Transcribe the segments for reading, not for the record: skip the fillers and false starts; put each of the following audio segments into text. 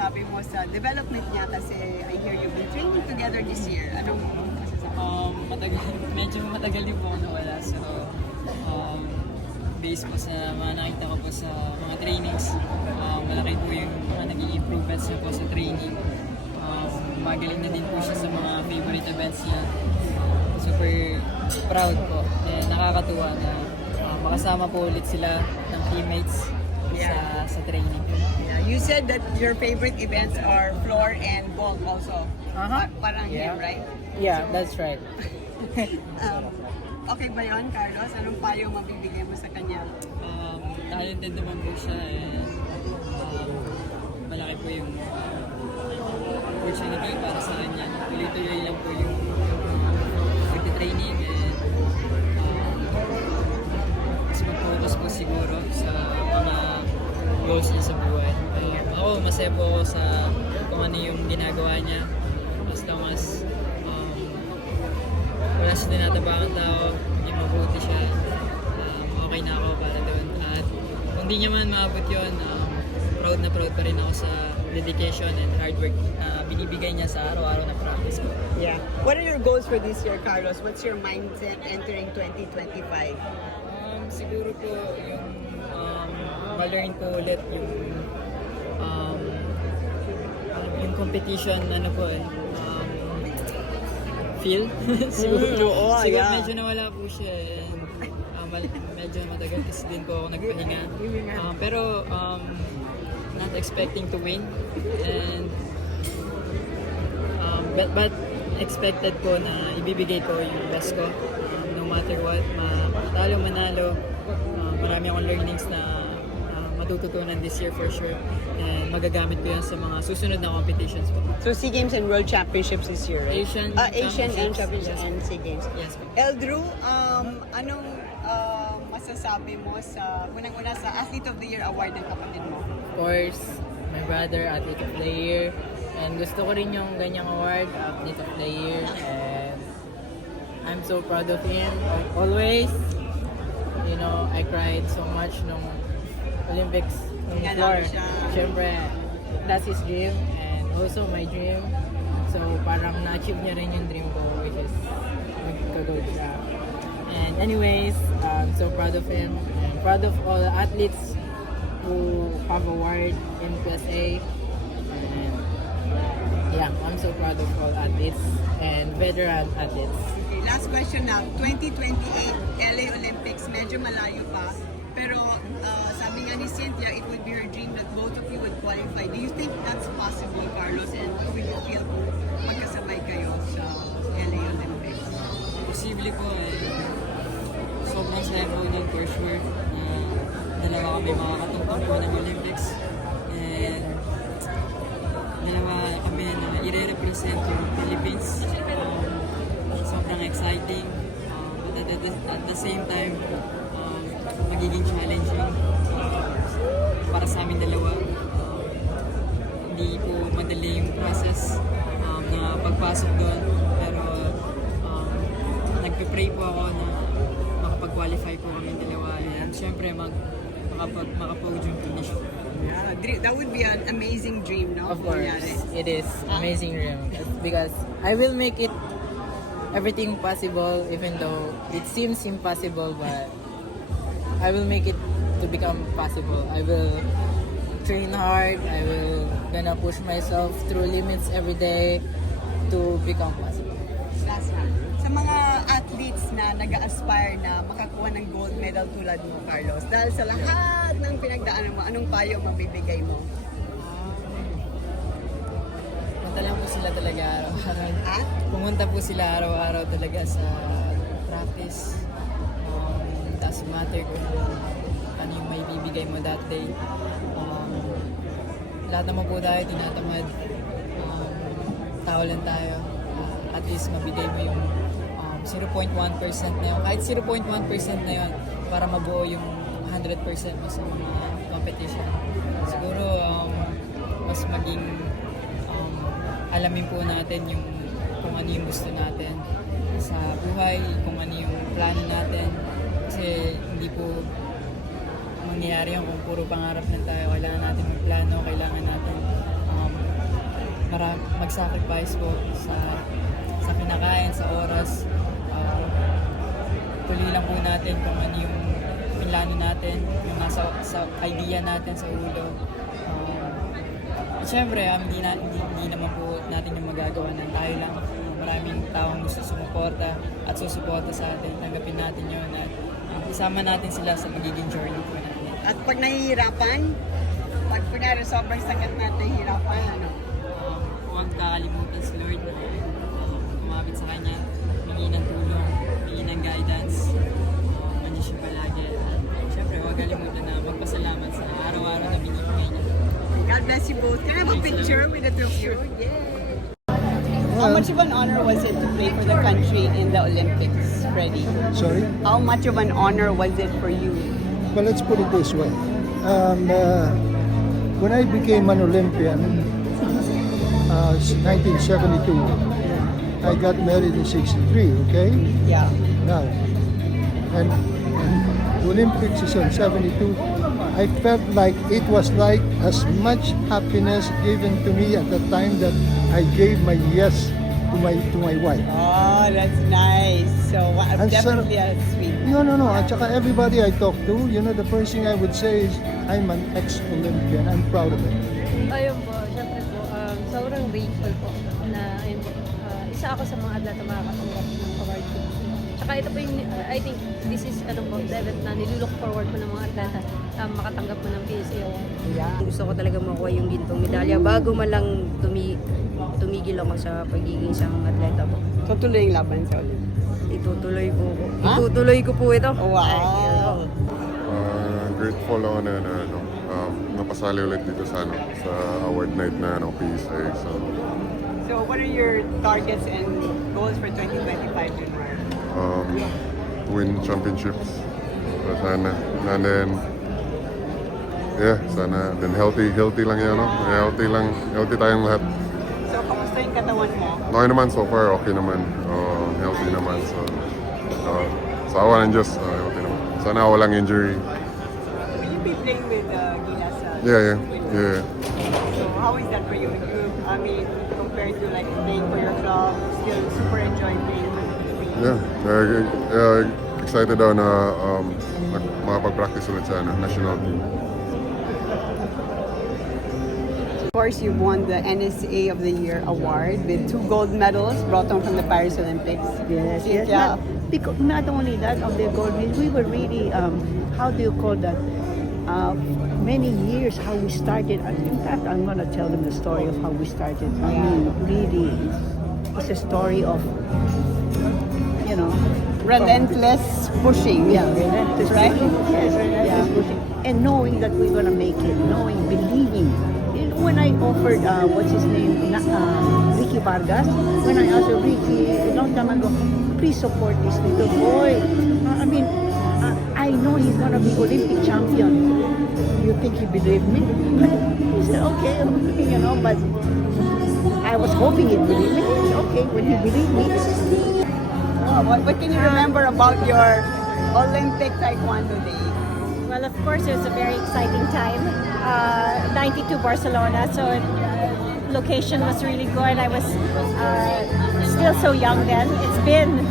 masasabi mo sa development niya? Kasi I hear you've been training together this year. Anong masasabi mo? Medyo matagal din po ako nawala. So, based po sa mga nakita ko po sa mga trainings, malaki po yung mga naging improvements niya po sa training. Magaling na din po siya sa mga favorite events niya. Super proud po. And nakakatuwa na makasama po ulit sila ng teammates sa training. Yeah. You said that your favorite events are floor and ball also. Parang Yeah. him, right? Yeah, that's right. Okay ba yun, Carlos? Anong payo mabibigay mo sa kanya? Talented naman po siya and malaki po yung opportunity para sa kanya. Tuloy-tuloy lang po yung pagtitraining and mas mag-focus po siguro sa mga goals niya sa buhay. Ako, masaya po ako sa kung ano yung ginagawa niya. As long as wala siya tinatabangan tao, hindi mabuti siya, okay na ako para doon. At kung di niya man maabot yun, proud na proud pa rin ako sa dedication and hard work na binibigay niya sa araw-araw na practice ko. Yeah. What are your goals for this year, Carlos? What's your mindset entering 2025? Siguro po yung ma-learn ko ulit yung competition feel. siguro yeah. medyo nawala po siya and medyo matagal kasi din po ako nagpahinga. Pero not expecting to win and but expected ko na ibibigay ko yung best ko no matter what, matalo manalo. Marami akong learnings na matututunan this year for sure and magagamit ko yan sa mga susunod na competitions po. So SEA Games and World Championships this year, right? Asian and Championships yes. and SEA Games. Yes po. Eldrew, anong masasabi mo sa unang-una sa Athlete of the Year award ng kapatid mo? Of course, my brother, Athlete of the Year. And gusto ko rin yung ganyang award, Athlete of the Year. And I'm so proud of him. Always, you know, I cried so much nung Olympics, nung floor. Siyempre, that's his dream and also my dream. So parang na-achieve niya rin yung dream ko, which is magka-gold siya. And anyways, I'm so proud of him. And proud of all the athletes who have award in PSA. And yeah, I'm so proud of all athletes and veteran athletes. Okay, last question now. 2028 LA Olympics, medyo malayo pa. Pero sabi nga ni Cynthia, it would be her dream that both of you would qualify. Do you think that's possible, Carlos? And how will you feel kung magkasabay kayo sa LA Olympics? Posible po sobrang saya po nun for sure na dalawa kami makakatungkol po ng Olympics and dalawa kami na i-represent yung Philippines. Sobrang exciting but at the same time magiging challenging para sa amin dalawa. Hindi po madali yung process na pagpasok doon pero nagpe-pray po ako na makapag-qualify po kami dalawa and syempre makapodium finish. Yeah, that would be an amazing dream, no? Of course, Mangyari. it is amazing dream because I will make it everything possible even though it seems impossible, but I will make it to become possible. I will train hard. I will gonna push myself through limits every day to become possible. Last one. Sa mga athletes na nag-aspire na makakuha ng gold medal tulad mo, Carlos, dahil sa lahat ng pinagdaanan mo, anong payo mabibigay mo? Punta lang po sila talaga araw-araw. At? Pumunta po sila araw-araw talaga sa practice. Doesn't matter kung ano yung may bibigay mo that day. Lahat naman po tayo tinatamad. Tao lang tayo. At least mabigay mo yung 0.1% na yun. Kahit 0.1% na yun para mabuo yung 100% mo sa mga competition. Siguro mas maging alamin po natin yung kung ano yung gusto natin sa buhay, kung ano yung plano natin. Kasi hindi po mangyayari yan kung puro pangarap lang tayo. Kailangan natin magplano, kailangan natin mag-sacrifice po sa kinakain, sa oras. Tuloy lang po natin kung ano yung plano natin, yung nasa sa idea natin sa ulo. At syempre, hindi naman po natin yung magagawa ng tayo lang. Maraming taong gusto sumuporta at susuporta sa atin. Tanggapin natin yun at isama natin sila sa magiging journey po natin. At pag nahihirapan, pag kunwari sobrang sakit na nahihirapan, ano? Huwag kakalimutan si Lord. Kumapit sa Kanya, humingi ng tulong, humingi ng guidance. Nandiyan siya palagi. At syempre, huwag kalimutan na magpasalamat sa araw-araw na binibigay niya. God bless you both. Can I have a picture with the two of you? How much of an honor was it to play for the country in the Olympics, Freddie? Sorry? How much of an honor was it for you? Well, let's put it this way. When I became an Olympian, 1972, I got married in 63, okay? Yeah. Now, and the Olympics is on 72. I felt like it was like as much happiness given to me at the time that I gave my yes to my wife. Oh, that's nice. So, And definitely a sweet. No. At saka everybody I talk to, the first thing I would say is, I'm an ex-Olympian. I'm proud of it. Ayun po, syempre po, sobrang grateful po na ayun po, isa ako sa mga atleta makakatanggap ng award ko. Tsaka ito po yung, I think this is the event na nilulook forward po ng mga atleta makatanggap mo ng PSA award. Yeah. Gusto ko talaga makuha yung gintong medalya bago man lang tumigil ako sa pagiging isang atleta po. So, tuloy yung laban sa Olympics. Itutuloy ko. Ha? Itutuloy ko po ito. Wow. Grateful ako na napasali ulit dito sa award night na PSA. So, what are your targets and goals for 2025, Junmar? Win championships. So, sana. And then, sana. Then healthy lang yan, no? Healthy tayong lahat. So, kamusta yung katawan mo? Okay naman so far, okay naman. Healthy naman. Sa awa ng Diyos, healthy naman. Sana walang injury. Will you be playing with Gilas? Yeah. So, how is that for you? Compared to like playing for your club, still super enjoy playing for the Philippines? Excited daw na makapag-practice ulit sa national team. Of course, you won the NSA of the Year award with 2 gold medals brought on from the Paris Olympics. Yes. Yeah. Not only that, of the gold medal, we were really, how do you call that? Many years how we started. In fact, I'm going to tell them the story of how we started. I mean, really, it's a story of, Relentless pushing. yeah, relentless Right? pushing. Yes, relentless pushing. And knowing that we're going to make it, believing. When I offered, what's his name, Ricky Vargas, when I asked Ricky a long time ago, please support this little boy. I know he's going to be Olympic champion. You think he believed me? He said, okay, but I was hoping he'd believe me. Okay, when he believed me. What can you remember about your Olympic Taekwondo days? Well, of course, it was a very exciting time. 92 Barcelona, so location was really good. I was still so young then. It's been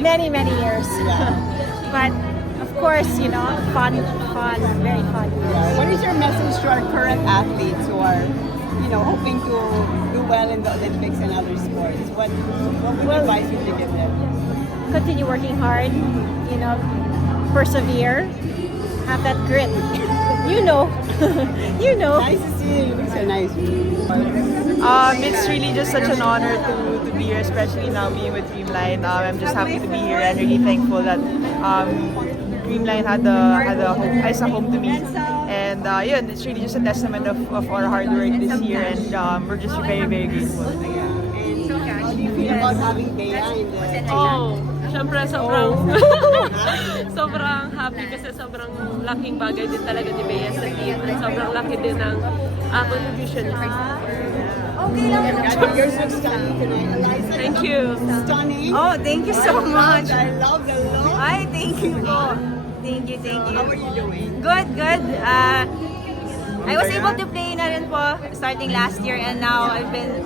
many years. But of course, fun, very fun. What is your message to our current athletes who are, hoping to do well in the Olympics and other sports? What would you advise you to give them? Continue working hard, persevere, have that grit. You know. Nice to see you. You look so nice. It's really just such an honor to be here, especially now being with Dreamline. I'm just happy to be here and really thankful that Dreamline had a home, as a home to me. And it's really just a testament of our hard work this year, and we're just very grateful. How do you feel about having Bea in the Siyempre, sobrang happy kasi sobrang laking bagay din talaga ni Bea sa team. At sobrang laki din ng contribution niya. You're so stunning tonight, Eliza. Thank you. Stunning. Oh, thank you so much. I love the look. Ay, thank you po. Thank you. How are you doing? Good. I was able to play na rin po starting last year, and now I've been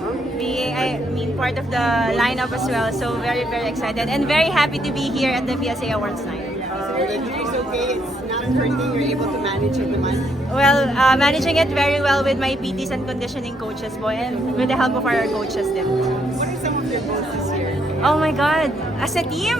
part of the lineup as well. So very, very excited and very happy to be here at the PSA Awards night. Your injury is okay, it's not hurting, you're able to manage it naman. Well, managing it very well with my PTs and conditioning coaches po, and with the help of our coaches din. What are some of your goals this year? Oh my God! As a team,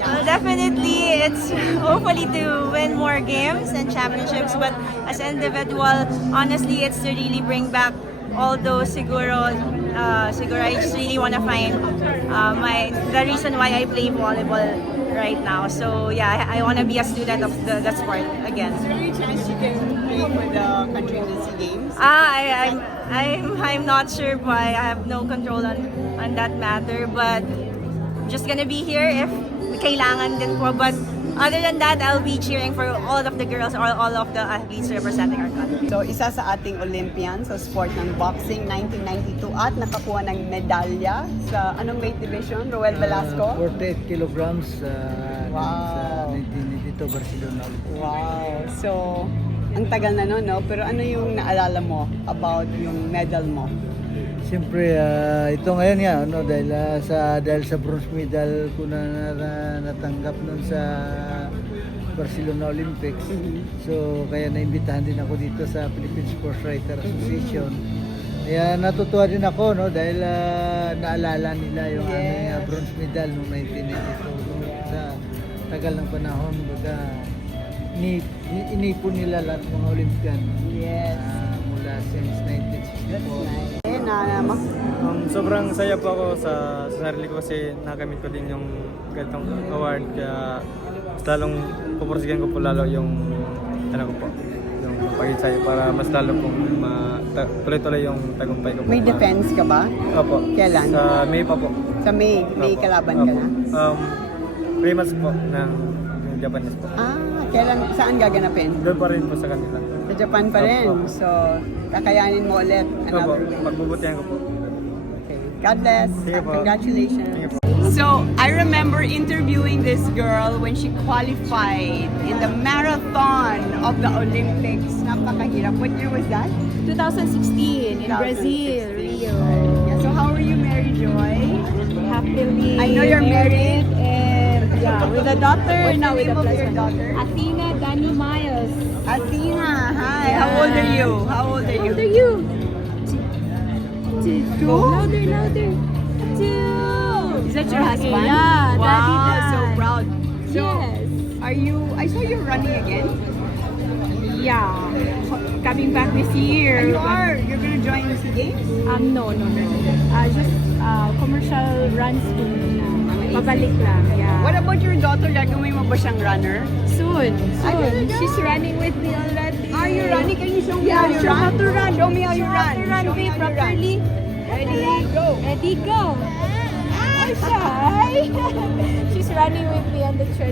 well, definitely it's hopefully to win more games and championships. But as an individual, honestly, it's to really bring back all those siguro I just really want to find the reason why I play volleyball right now. So yeah, I want to be a student of the sport again. Is there any chance you can play for the country in the SEA Games? I'm not sure, but I have no control on that matter. But just gonna be here if kailangan din po. But other than that, I'll be cheering for all of the girls or all of the athletes representing our country. So, isa sa ating Olympian sa sport ng boxing 1992 at nakakuha ng medalya sa anong weight division? Roel Velasco? 48 kilograms Wow. sa 1992 Barcelona. Wow! So, ang tagal na nun, no? Pero ano yung naalala mo about yung medal mo? Siyempre, ito ngayon nga, dahil sa bronze medal ko na natanggap noon sa Barcelona Olympics. So, kaya naimbitahan din ako dito sa Philippine Sports Writer Association. Kaya natutuwa din ako, no, dahil naalala nila yung bronze medal noong 1992. Sa tagal ng panahon, inipon nila lahat ng mga Olympian. Yes. Mula since 1964. Sobrang saya po ako sa sarili ko kasi nakamit ko din yung ganitong award, kaya mas lalong pupursigan ko po lalo yung yung pag-ensayo para mas lalo pong tuloy-tuloy yung tagumpay ko po. May defense ka ba? Opo. Kailan? Sa May pa po. Sa May kalaban ka na? Rematch po ng Japanese po. Kailan? Saan gaganapin? Doon pa rin po sa kanila. Sa Japan pa rin. So, kakayanin mo ulit Opo, another win. pagbubutihan ko po. Okay. God bless. Sige po. Congratulations. Sige po. So, I remember interviewing this girl when she qualified in the marathon of the Olympics. Napakahirap. What year was that? 2016 in 2016. Brazil, Rio. Yeah, so how are you, Mary Joy? Happily I know you're married. and with a daughter. What's the name of your daughter? Athena Dani Miles. Athena. Hi. How old are you? How old are you? you? Two? Louder. 2. Is that your husband? Yeah, Wow, Daddy. so proud. So, Yes. are you? I saw you running again. Yeah. Coming back this year. You are. You're gonna join the SEA Games. No. Just commercial runs to pabalik lang. Yeah. What about your daughter? Gagawin mo ba siyang runner? Soon. Ay, talaga? She's running with me already. Are you running? Can you show me how you show run? how to run. Show me how you Show run. how to run, Show me babe, how you run. properly. Ready, go. Ready, go. Shy. She's running with me on the treadmill.